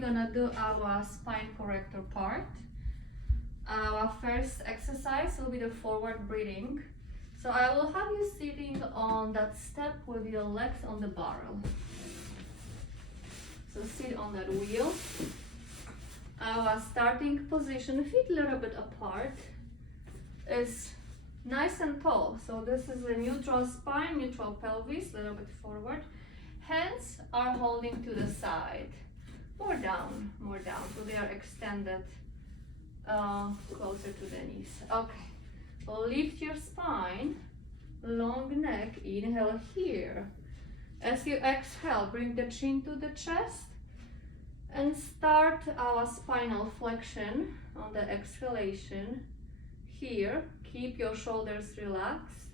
we're gonna do our spine corrector part. Our first exercise will be the forward breathing. So I will have you sitting on that step with your legs on the barrel. So sit on that wheel. Our starting position, feet a little bit apart, is nice and tall. So this is a neutral spine, neutral pelvis, a little bit forward. Hands are holding to the side, more down, so they are extended closer to the knees. Okay, lift your spine, long neck, inhale here. As you exhale, bring the chin to the chest and start our spinal flexion on the exhalation. Here, keep your shoulders relaxed.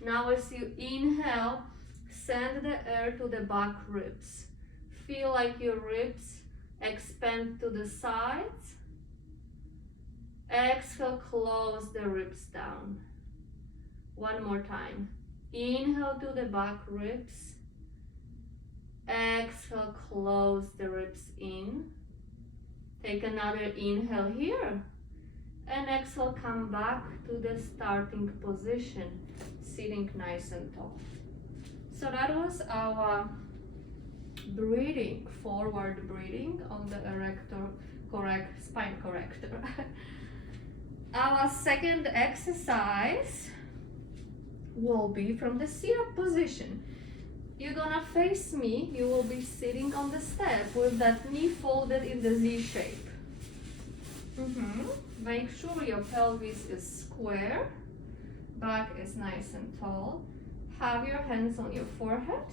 Now as you inhale, send the air to the back ribs. Feel like your ribs expand to the sides. Exhale, close the ribs down. One more time. Inhale to the back ribs. Exhale, close the ribs in. Take another inhale here. And exhale, come back to the starting position, sitting nice and tall. So that was our breathing, forward breathing on the spine corrector. Our second exercise will be from the sit-up position. You're gonna face me. You will be sitting on the step with that knee folded in the Z shape. Make sure your pelvis is square, back is nice and tall. Have your hands on your forehead.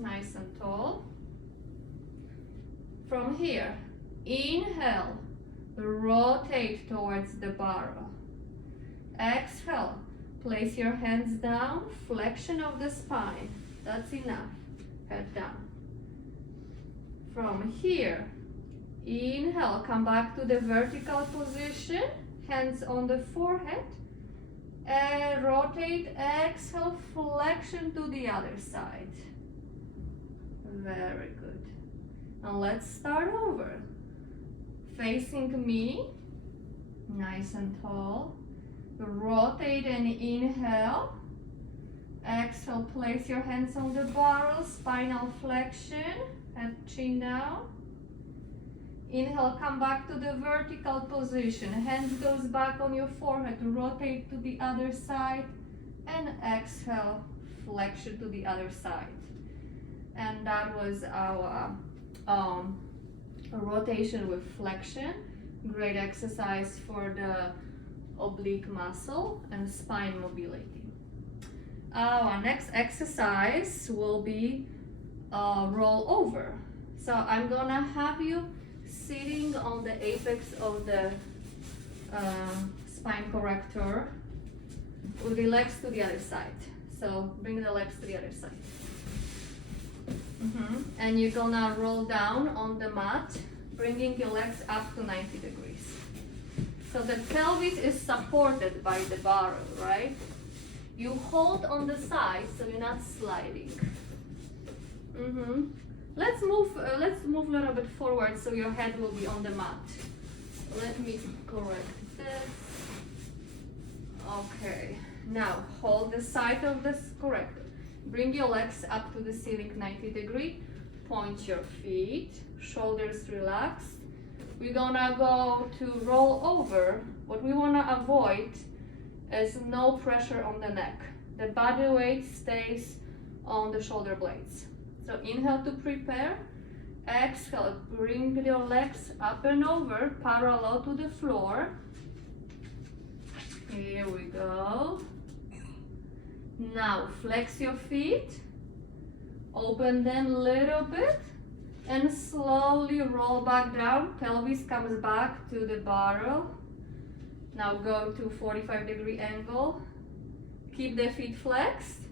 Nice and tall. From here, inhale, rotate towards the barrel. Exhale, place your hands down, flexion of the spine. That's enough. Head down. From here, inhale, come back to the vertical position, hands on the forehead. And rotate, exhale, flexion to the other side. Very good. Now let's start over. Facing me, nice and tall. Rotate and inhale. Exhale, place your hands on the barrel, spinal flexion, head chin down. Inhale, come back to the vertical position. Hands goes back on your forehead. Rotate to the other side. And exhale, flexion to the other side. And that was our rotation with flexion. Great exercise for the oblique muscle and spine mobility. Our next exercise will be roll over. So I'm gonna have you sitting on the apex of the spine corrector with the legs to the other side. So bring the legs to the other side. And you're gonna roll down on the mat, bringing your legs up to 90 degrees. So the pelvis is supported by the barrel, right? You hold on the side so you're not sliding. Let's move a little bit forward so your head will be on the mat. Let me correct this. Okay, now hold the side of this corrector. Bring your legs up to the ceiling 90 degree. Point your feet, shoulders relaxed. We're gonna go to roll over. What we wanna avoid is no pressure on the neck. The body weight stays on the shoulder blades. So inhale to prepare. Exhale, bring your legs up and over, parallel to the floor. Here we go. Now flex your feet. Open them a little bit. And slowly roll back down. Pelvis comes back to the barrel. Now go to 45-degree angle. Keep the feet flexed.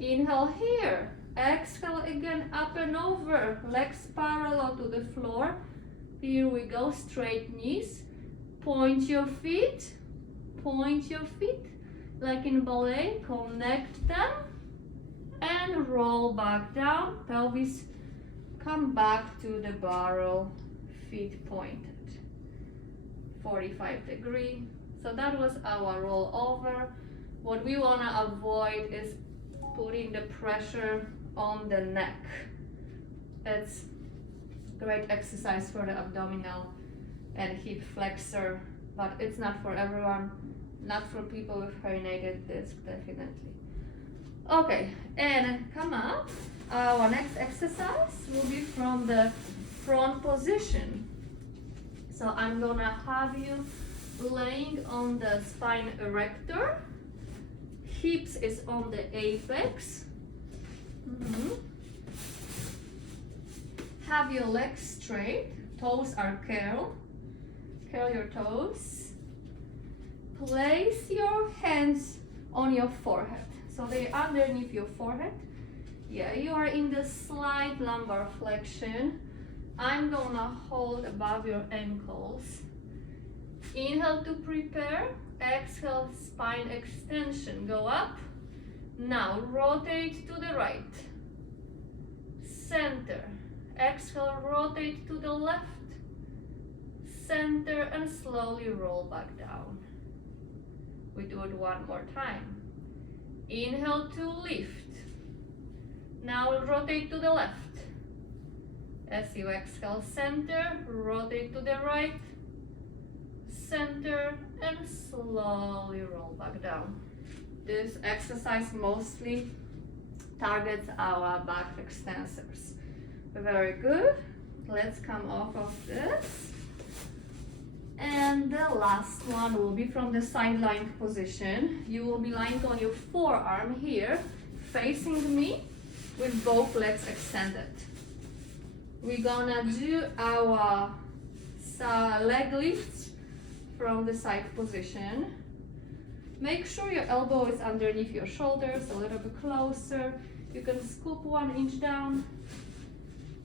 Inhale here. Exhale again, up and over. Legs parallel to the floor. Here we go, straight knees. Point your feet. Point your feet. Like in ballet, connect them. And roll back down. Pelvis come back to the barrel, feet pointed, 45 degree. So that was our rollover. What we want to avoid is putting the pressure on the neck. It's great exercise for the abdominal and hip flexor, but it's not for everyone, not for people with herniated disc, definitely. Okay, and come up. Our next exercise will be from the front position. So I'm gonna have you laying on the spine erector. Hips is on the apex. Have your legs straight, toes are curled. Curl your toes. Place your hands on your forehead. So they're underneath your forehead. Yeah, you are in the slight lumbar flexion. I'm gonna hold above your ankles. Inhale to prepare. Exhale, spine extension. Go up. Now rotate to the right. Center. Exhale, rotate to the left. Center and slowly roll back down. We do it one more time. Inhale to lift. Now rotate to the left. As you exhale, center, rotate to the right, center, and slowly roll back down. This exercise mostly targets our back extensors. Very good. Let's come off of this. And the last one will be from the side lying position. You will be lying on your forearm here, facing me with both legs extended. We're gonna do our leg lifts from the side position. Make sure your elbow is underneath your shoulders, a little bit closer. You can scoop 1 inch down.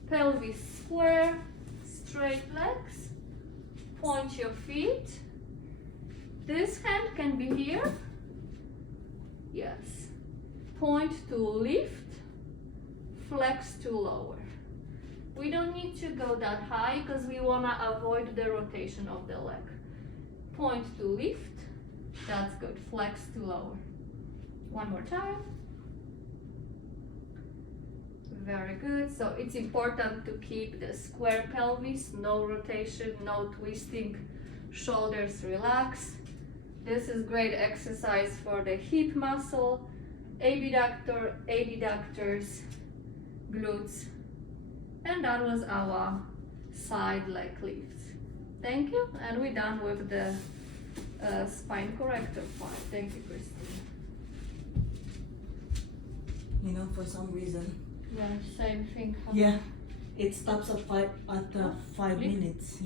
Pelvis square, straight legs. Point your feet. This hand can be here. Yes. Point to lift, flex to lower. We don't need to go that high because we want to avoid the rotation of the leg. Point to lift. That's good. Flex to lower. One more time. Very good. So it's important to keep the square pelvis, no rotation, no twisting, shoulders relax. This is great exercise for the hip muscle, abductor, adductors, glutes. And that was our side leg lifts. Thank you. And we're done with the spine corrector part. Thank you, Christine. You know, for some reason. Yeah, same thing. Yeah, it stops at 5 minutes.